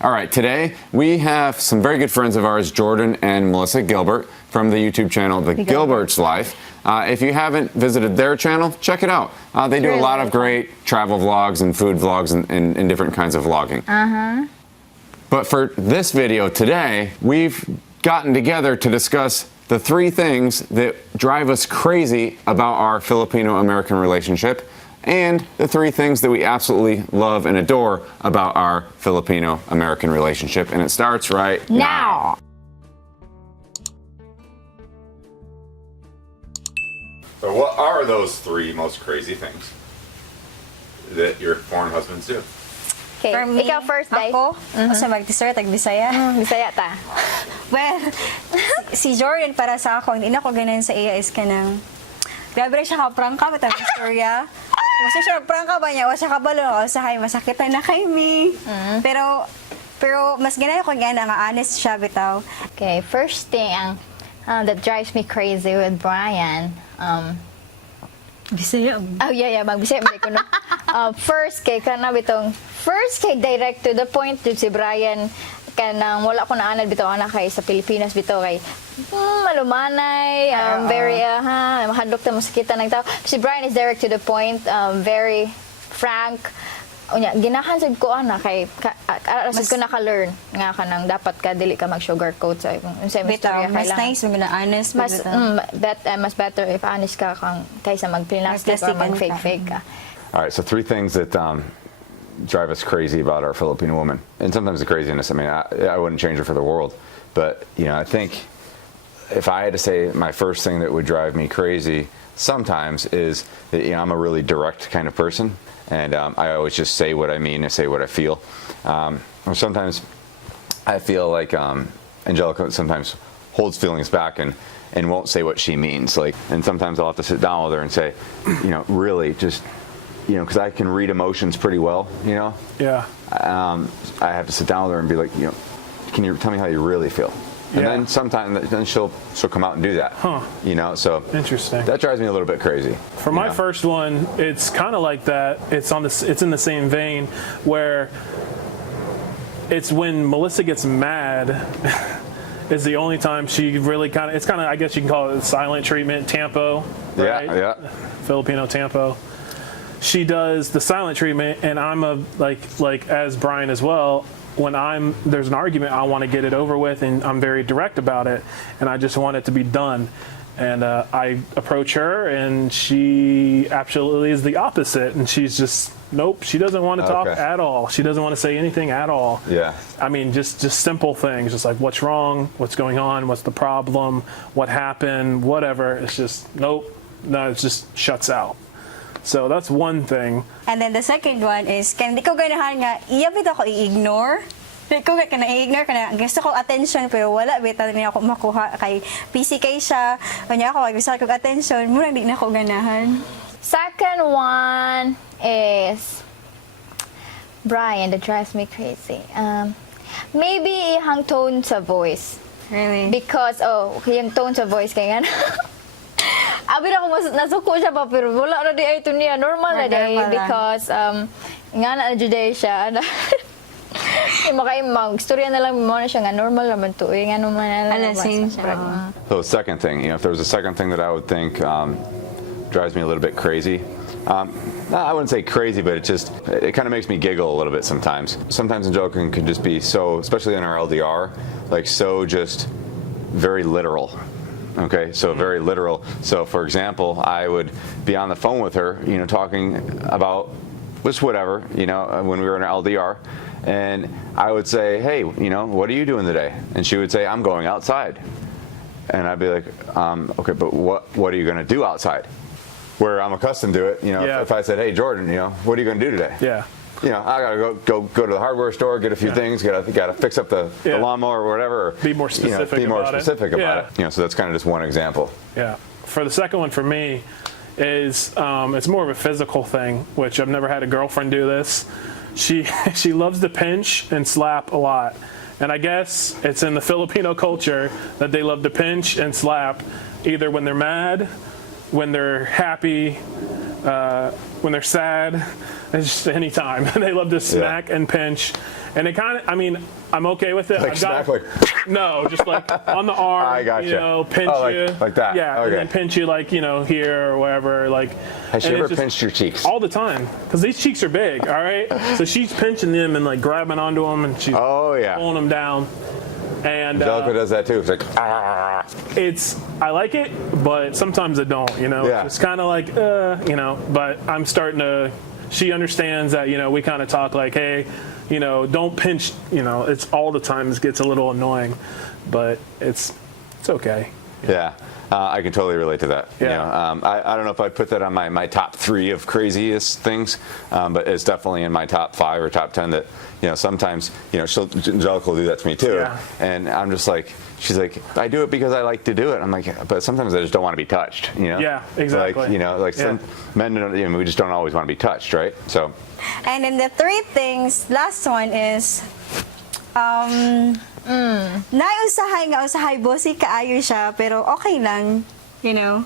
All right, today we have some very good friends of ours, Jordan and Melissa Gilbert, from the YouTube channel The Gilbert's Life. If you haven't visited their channel, check it out. They do a lot of great travel vlogs and food vlogs and different kinds of vlogging. But for this video today, we've gotten together to discuss the 3 things that drive us crazy about our Filipino-American relationship, and the 3 things that we absolutely love and adore about our Filipino-American relationship. And it starts right now. So what are those 3 most crazy things that your foreign husbands do? Okay, ikaw first, Day. Ako? Kasi mag-dessert, Bisaya. Bisaya ta. Well, si Jordan para sa ako, hindi na ako ganun sa iya is kanang, grabe rin siya ka-prangka, matang istorya. Masa siya prangka ba niya, o siya kabalo, o sa hay, masakitan na kay me. Pero mas ganun ako nga honest siya, bitaw. Okay, first thing that drives me crazy with Brian, Bisaya. oh yeah, mag-Bisaya mo ko no. First kay direct to the point to si Brian kanang wala ko naanad bitaw anak kay sa Pilipinas bitaw kay malumanay, very mahadlok ta moskita nang tao. Si Brian is direct to the point, very frank. Unya ginahansad ko ana kay asad ko naka-learn nga kanang dapat ka dili ka mag-sugarcoat sa unsay istorya kailangan. Mas nice mo na honest mas better if honest ka kang kaysa mag-plastic or mag-fake ka. All right, so 3 things that drive us crazy about our Filipino woman. And sometimes the craziness, I mean, I wouldn't change her for the world. But, you know, I think if I had to say my first thing that would drive me crazy sometimes is that, you know, I'm a really direct kind of person. And I always just say what I mean and say what I feel. Or sometimes I feel like Angelica sometimes holds feelings back and won't say what she means. And sometimes I'll have to sit down with her and say, you know, really just, you know, because I can read emotions pretty well, you know? Yeah. I have to sit down with her and be like, you know, can you tell me how you really feel? And then sometimes she'll come out and do that. You know, so interesting. That drives me a little bit crazy. For my first one, it's kind of like that. It's in the same vein where it's when Melissa gets mad is the only time she really it's kind of, I guess you can call it silent treatment, tampo, right? Yeah. Filipino tampo. She does the silent treatment, and I'm like as Brian as well. When there's an argument, I want to get it over with, and I'm very direct about it, and I just want it to be done. And I approach her, and she absolutely is the opposite, and she's just nope. She doesn't want to talk at all. She doesn't want to say anything at all. Yeah. I mean, just simple things, just like what's wrong, what's going on, what's the problem, what happened, whatever. It's just nope. No, it just shuts out. So that's one thing. And then the second one is, di ko ganahan nga, iya bitaw ko i-ignore. Di ko i-ignore ka na, gusto ko attention, pero wala bitaw niya ako makuha kay PCK siya. Kanya ako, gusto ko attention, murang di na ako ganahan. Second one is Brian that drives me crazy. Maybe yung tone sa voice. Really? Because, yung tone sa voice kaya nga. Abi na ako nasuko siya pa pero wala na di ay ito niya normal na day because nga na juday siya mag-istorya na lang mo na siya nga normal naman to nga naman na siya. So second thing, you know, if there was a second thing that I would think drives me a little bit crazy, I wouldn't say crazy, but it kind of makes me giggle a little bit sometimes. Sometimes Angelica can just be so, especially in our LDR, like so just very literal. Okay, so very literal. So for example, I would be on the phone with her, you know, talking about just whatever, you know, when we were in LDR, and I would say, hey, you know, what are you doing today? And she would say, I'm going outside. And I'd be like, okay, but what are you going to do outside? Where I'm accustomed to it, you know, if I said, hey, Jordan, you know, what are you going to do today? Yeah. You know, I gotta go to the hardware store, get a few things, gotta fix up the lawnmower or whatever. Be more specific. You know, about it. You know, so that's kind of just one example. Yeah. For the second one for me is it's more of a physical thing, which I've never had a girlfriend do this. She loves to pinch and slap a lot, and I guess it's in the Filipino culture that they love to pinch and slap, either when they're mad, when they're happy, when they're sad, it's just anytime. They love to smack and pinch. And it kind of, I mean, I'm okay with it. Like smack, like no, just like on the arm, I gotcha. you know, pinch you. Like that. Yeah, okay. and then pinch you like, you know, here or wherever. Like, Has she and ever it's just pinched your cheeks? all the time, because these cheeks are big, all right? So she's pinching them and like grabbing onto them and she's pulling them down. And Angelica does that too. It's like, I like it, but sometimes I don't, you know. Yeah. It's kind of like, you know, but I'm starting to, she understands that, you know, we kind of talk like, hey, you know, don't pinch, you know, it's all the time, it gets a little annoying, but it's okay. yeah. I can totally relate to that. Yeah. You know, I don't know if I'd put that on my top 3 of craziest things, but it's definitely in my top 5 or top 10 that, you know, sometimes, you know, Angelica will do that to me too. Yeah. And I'm just like, she's like, I do it because I like to do it. I'm like, but sometimes I just don't want to be touched, you know? Yeah, exactly. Like, you know, like some men, you know, we just don't always want to be touched, right? So. And then the 3 things, last one is, usahay bossy kaayo siya, pero okay lang, you know,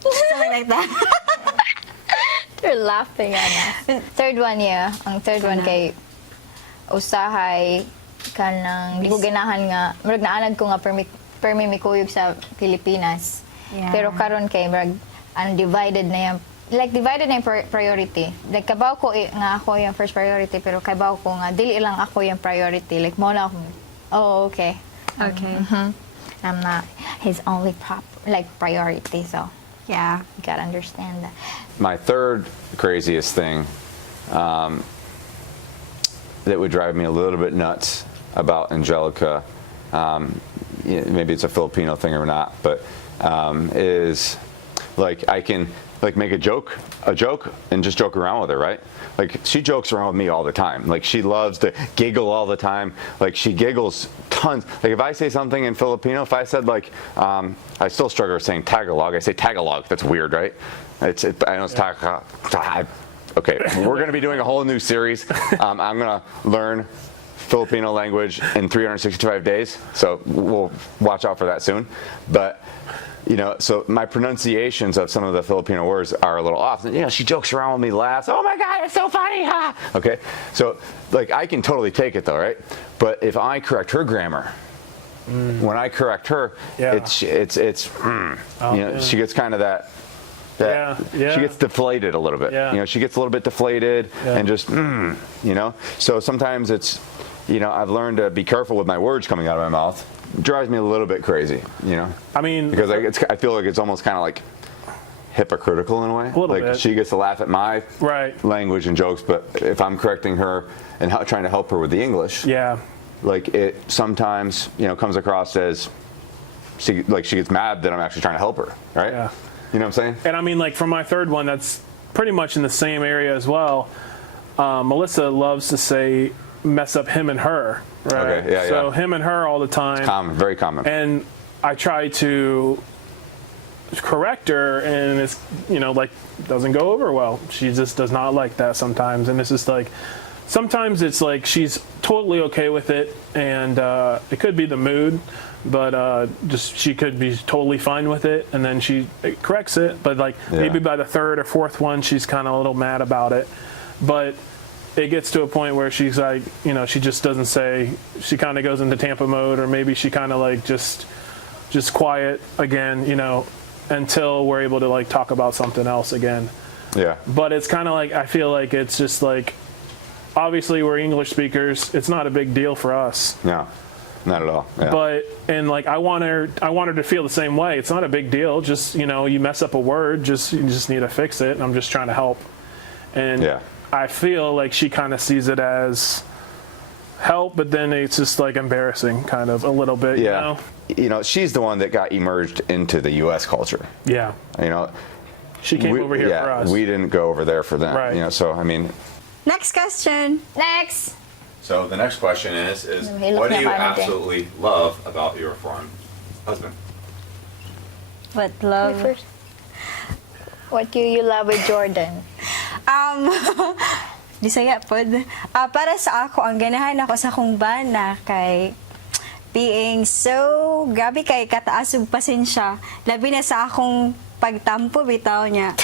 something like that. They're laughing at us. Third one, yeah. Ang third one kay usahay kanang di ko ganahan nga murag naanad ko nga permi mikuyog sa Pilipinas. Yeah. Pero karon kay murag undivided na yan. Like divided na yung priority. Like kabaw ko nga ako yung first priority pero kabaw ko nga dili lang ako yung priority. Like mo na ako. Oh, okay. Okay. I'm not his only priority. So Yeah. you gotta understand that. My third craziest thing that would drive me a little bit nuts about Angelica, maybe it's a Filipino thing or not, but is like I can like make a joke and just joke around with her, right? Like she jokes around with me all the time. Like she loves to giggle all the time. Like she giggles tons. Like if I say something in Filipino, if I said like, I still struggle with saying Tagalog. I say Tagalog. That's weird, right? I know it's Tagalog. Okay, we're going to be doing a whole new series. I'm going to learn Filipino language in 365 days, so we'll watch out for that soon. But you know, so my pronunciations of some of the Filipino words are a little off. You know, she jokes around with me, laughs. Oh my God, it's so funny, ha! Okay, so like I can totally take it though, right? But if I correct her grammar, when I correct her, it's you know, she gets kind of that. She gets deflated a little bit. Yeah. You know, she gets a little bit deflated and just, you know. So sometimes it's, you know, I've learned to be careful with my words coming out of my mouth. It drives me a little bit crazy, you know. I mean, because I feel like it's almost kind of like hypocritical in a way. A little like bit. she gets to laugh at my language and jokes, but if I'm correcting her and trying to help her with the English, like it sometimes, you know, comes across as she gets mad that I'm actually trying to help her, right? Yeah. You know what I'm saying? And I mean, like, for my third one, that's pretty much in the same area as well. Melissa loves to say, mess up him and her, right? Okay, yeah, so him and her all the time. It's common, very common. And I try to correct her, and it's, you know, like, doesn't go over well. She just does not like that sometimes. And it's just like, sometimes it's like she's totally okay with it, and it could be the mood. But just she could be totally fine with it, and then she corrects it. But like maybe by the third or fourth one, she's kind of a little mad about it. But it gets to a point where she's like, you know, she just doesn't say. She kind of goes into Tampa mode, or maybe she kind of like just quiet again, you know, until we're able to like talk about something else again. Yeah. But it's kind of like I feel like it's just like, obviously we're English speakers. It's not a big deal for us. Yeah. Not at all. Yeah. But and like I want her to feel the same way. It's not a big deal. Just, you know, you mess up a word, you just need to fix it. And I'm just trying to help. And I feel like she kind of sees it as help, but then it's just like embarrassing, kind of a little bit. Yeah. You know? You know, she's the one that got emerged into the U.S. culture. Yeah. You know, she came over here for us. We didn't go over there for them. Right. You know, so I mean. Next question. Next. So the next question is what do you absolutely love about your foreign husband? What love? First. What do you love with Jordan? Bisaya pod. Para sa ako, ang ganahan ako sa kong bana kay being so grabe kay kataas ug pasensya. Labi na sa akong pagtampo bitaw niya.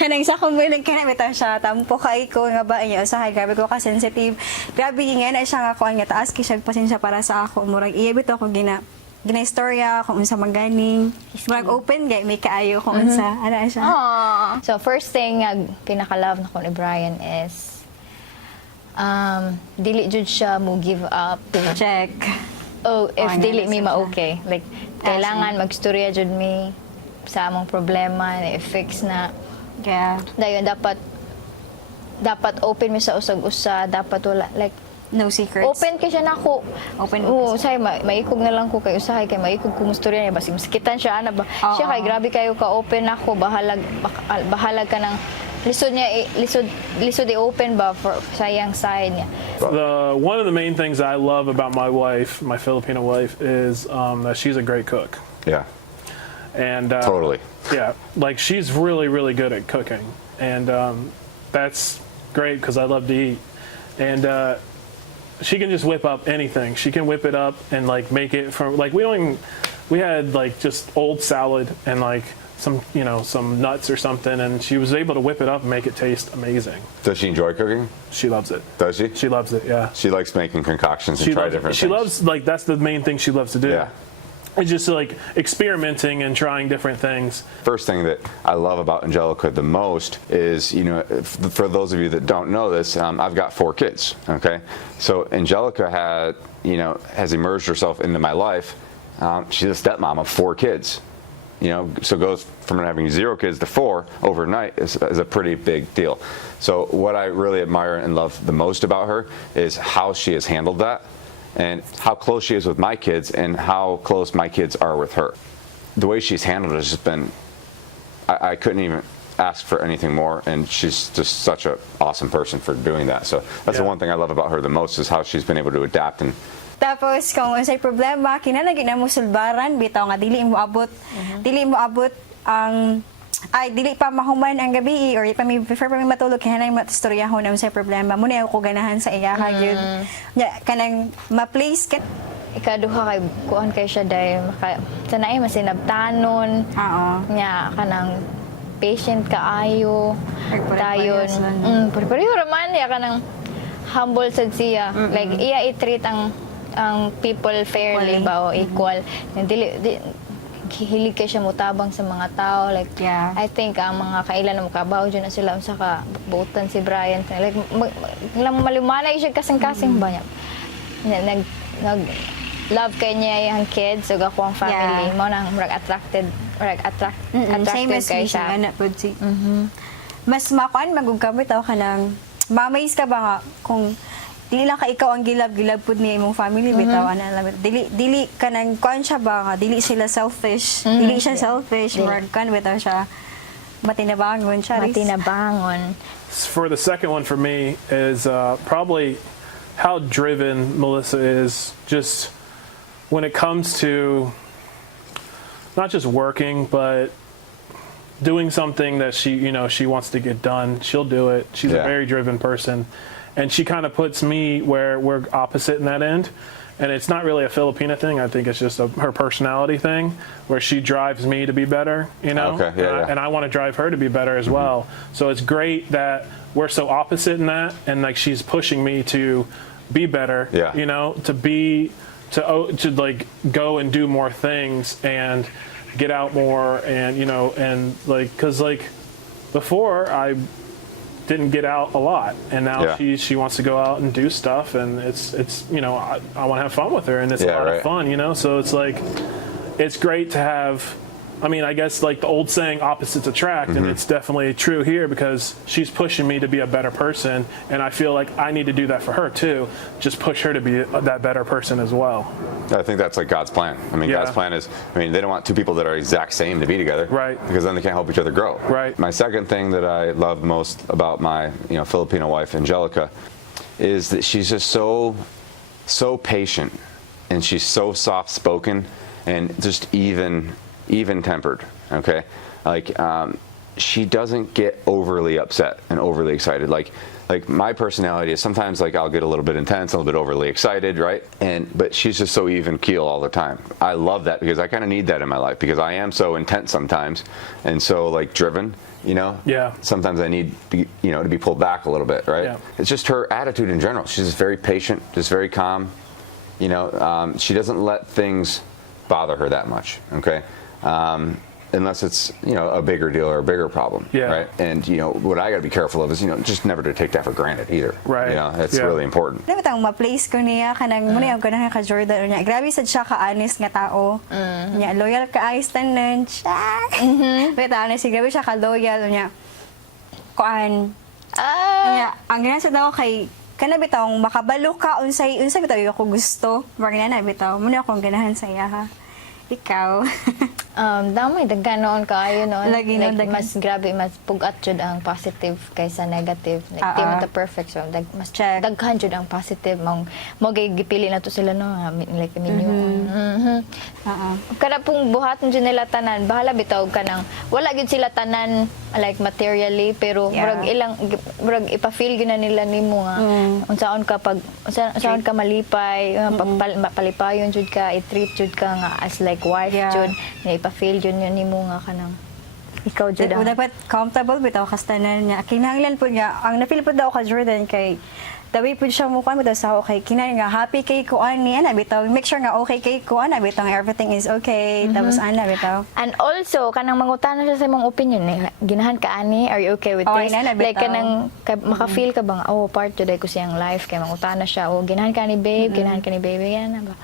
Kanang sa kong bilang kinamita siya, tampo kay ko nga ba niya usahay, grabe ko ka-sensitive. Grabe nga na siya nga kuan nga taas kisag pasensya para sa ako. Murag iya bitaw ko gina-istorya kung unsa maganing. Murag open gay may kaayo kung unsa ana siya. Aww. So first thing nga pinaka-love na ko ni Brian is dili jud siya mo give up. Check. Oh, if nga, dili mi nasa ma-okay. Like, kailangan magstorya jud mi sa among problema, i-fix na. Yeah. Dayon, dapat open mi sa usag-usa, dapat wala, like, No secrets. open ka siya nako. Open Oo, say maikog na lang ko kay usahay kay maikog ko mustorya niya basi masakitan siya ana ba. Oo. Siya kay grabe kayo ka open ako, bahalag ka ng lisod i-open ba for sayang side niya. One of the main things I love about my wife, my Filipino wife, is that she's a great cook. Yeah, And totally. Yeah, like she's really, really good at cooking, and that's great because I love to eat. And she can just whip up anything. She can whip it up and like make it from like we had like just old salad and like some nuts or something, and she was able to whip it up and make it taste amazing. Does she enjoy cooking? She loves it. Does she? She loves it. Yeah. She likes making concoctions and try different She things. loves like that's the main thing she loves to do. Yeah. It's just like experimenting and trying different things. First thing that I love about Angelica the most is, for those of you that don't know this, I've got 4 kids. Okay, so Angelica has immersed herself into my life. She's a stepmom of 4 kids. So goes from having 0 kids to 4 overnight is a pretty big deal. So what I really admire and love the most about her is how she has handled that, and how close she is with my kids and how close my kids are with her. The way she's handled it has just been, I couldn't even ask for anything more, and she's just such an awesome person for doing that. So that's the one thing I love about her the most, is how she's been able to adapt. And Tapos kung unsay problema kinalagi na mo sulbaran bitaw nga dili mo abot ang dili pa mahuman ang gabi or prefer pa mi matulog kinahanglan matustoryahon ang unsay problema mo na ako ganahan sa iya gyud kanang ma-place ka Ikaduha kay kuan kay siya dahil sanay masinabtanon. Oo. Nya kanang patient kaayo. Dayon. Pareho raman ya kanang humble sad siya. Like iya i-treat ang people fairly ba o equal. Dili hilig kay siya mutabang sa mga tao, like I think ang mga kailan na mukabaw dyan na sila unsa ka buutan si Brian, like malumanay siya kasing-kasing ba niya nag love kay niya yung kids so ako ang family mo nang attracted kay siya. Mas makuan magugkamit ka nang mamays ka ba nga kung dili lang ka ikaw ang gilab pud niya imong family bitaw ana dili ka nang kuan siya ba nga dili sila selfish dili siya selfish murag kan bitaw siya matinabangon siya For the second one for me is probably how driven Melissa is, just when it comes to not just working but doing something that she wants to get done, she'll do it. She's a very driven person. And she kind of puts me where we're opposite in that end. And it's not really a Filipina thing. I think it's just her personality thing, where she drives me to be better, Okay, and I want to drive her to be better as well. So it's great that we're so opposite in that, and like she's pushing me to be better, to like go and do more things and get out more, and and like, because like before I didn't get out a lot, and now she wants to go out and do stuff, and it's I want to have fun with her, and it's a lot of fun, so it's like it's great to have. I mean, I guess like the old saying, opposites attract, and it's definitely true here because she's pushing me to be a better person, and I feel like I need to do that for her too. Just push her to be that better person as well. I think that's like God's plan. I mean, God's plan is, they don't want 2 people that are exact same to be together, right? Because then they can't help each other grow, right? My second thing that I love most about my Filipino wife Angelica is that she's just so patient, and she's so soft spoken and just even tempered. Okay, like she doesn't get overly upset and overly excited. Like my personality is sometimes like I'll get a little bit intense, a little bit overly excited, right? But she's just so even keel all the time. I love that because I kind of need that in my life because I am so intense sometimes and so like driven. You know? Yeah. Sometimes I need, to be pulled back a little bit, right? Yeah. It's just her attitude in general. She's just very patient, just very calm. She doesn't let things bother her that much, okay? Unless it's, a bigger deal or a bigger problem, Yeah. right? And, what I got to be careful of is, just never to take that for granted either. Right. That's Yeah. really important. Dapat ang ma-place ko niya kanang muna yung kanang ka Jordan niya. Grabe sad siya ka-honest nga tao. Niya loyal ka ayos tanan siya. But honest, grabe siya ka-loyal niya. Kuan. Niya, ang gina sa daw kay kana bitaw makabalo ka unsay bitaw yung ako gusto. Marga na bitaw. Muna akong ganahan sa iya ha. Ikaw. Damay daghan noon kaayo noon. Lagi noon, daghan. Mas grabe mas pugat jud ang positive kaysa negative. Like di man ta perfect so mas Check. daghan jud ang positive mo gipili na to sila no like minyo. Kada pong buhaton jud nila tanan bahala bitaw kanang wala gyud sila tanan like materially pero Yeah. murag ipa-feel gyud na nila nimo nga unsaon ka malipay palipayon jud ka i-treat jud ka nga as like wife Yeah. jud na ipa-feel jud yun nimo nga kanang ikaw jud ang Dapat comfortable bitaw kas tanan niya. Kinahanglan po niya. Ang napili po daw ka Jordan kay daway po siya mo kuan bitaw sa okay. Kinahanglan nga happy kay kuan niya na bitaw. Make sure nga okay kay kuan na bitaw everything is okay. Tapos ana bitaw. and also kanang mangutana siya sa imong opinion ginahan ka ani are you okay with Okay this na, like bitaw. kanang maka-feel ka bang part today ko siyang life kay mangutana siya ginahan ka ni babe ginahan ka ni baby yan na ba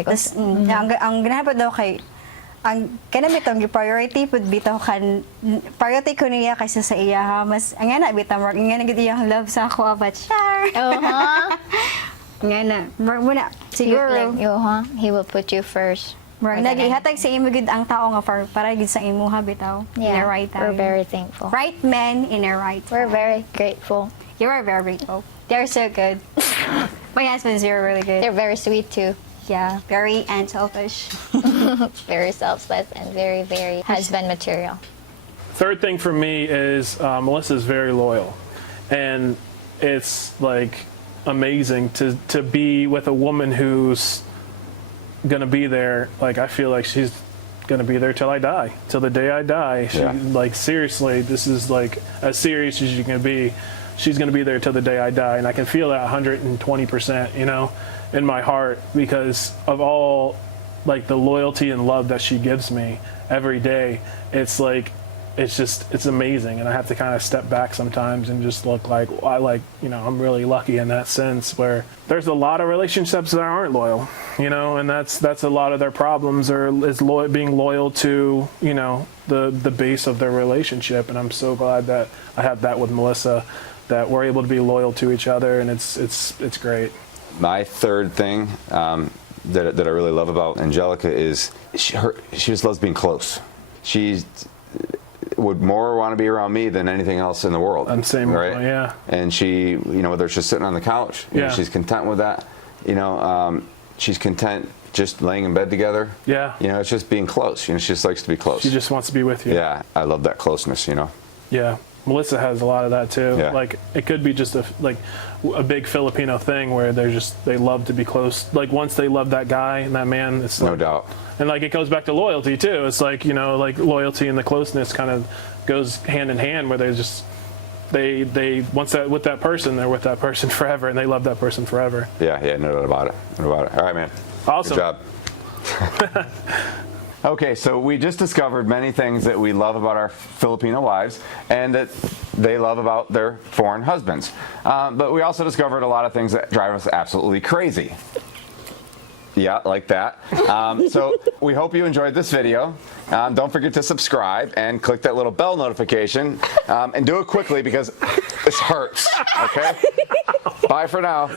because Tapos ang ganahan po daw kay ang kana bitong priority pud bitaw kan priority ko niya kaysa sa iya ha mas ang ana bitaw nga na gid iyang love sa ako abat char. Nga na muna siguro he will put you first. nagihatag sa imo gid ang tao nga para gid sa imo ha bitaw in the right time. We're very thankful. Right man in a right We're time. very grateful. You are very grateful. They're so good. My husbands are really good. They're very sweet too. Yeah, very unselfish. Very selfless and very, very husband material. Third thing for me is Melissa's very loyal, and it's like amazing to be with a woman who's gonna be there. Like I feel like she's gonna be there till I die, till the day I die. She, Yeah. like seriously, this is like as serious as you can be. She's gonna be there till the day I die, and I can feel that 120%, in my heart because of all like the loyalty and love that she gives me every day. It's like it's amazing, and I have to kind of step back sometimes and just look like I'm really lucky in that sense where there's a lot of relationships that aren't loyal, and that's a lot of their problems being loyal to the base of their relationship. And I'm so glad that I have that with Melissa, that we're able to be loyal to each other, and it's great. My third thing that I really love about Angelica is she just loves being close. She would more want to be around me than anything else in the world. And same, right? Yeah. And she, whether it's just sitting on the couch, she's content with that. She's content just laying in bed together. Yeah. It's just being close. She just likes to be close. She just wants to be with you. Yeah, I love that closeness. Yeah. Melissa has a lot of that too. Yeah. Like it could be just a big Filipino thing where they love to be close. Like once they love that guy and that man, it's No like, doubt. And like it goes back to loyalty too. It's like like loyalty and the closeness kind of goes hand in hand where they once that with that person, they're with that person forever, and they love that person forever. Yeah, no doubt about it. All right, man. Awesome. Good job. Okay, so we just discovered many things that we love about our Filipino wives and that they love about their foreign husbands. But we also discovered a lot of things that drive us absolutely crazy. Yeah, like that. So we hope you enjoyed this video. Don't forget to subscribe and click that little bell notification. And do it quickly because this hurts, okay? Bye for now.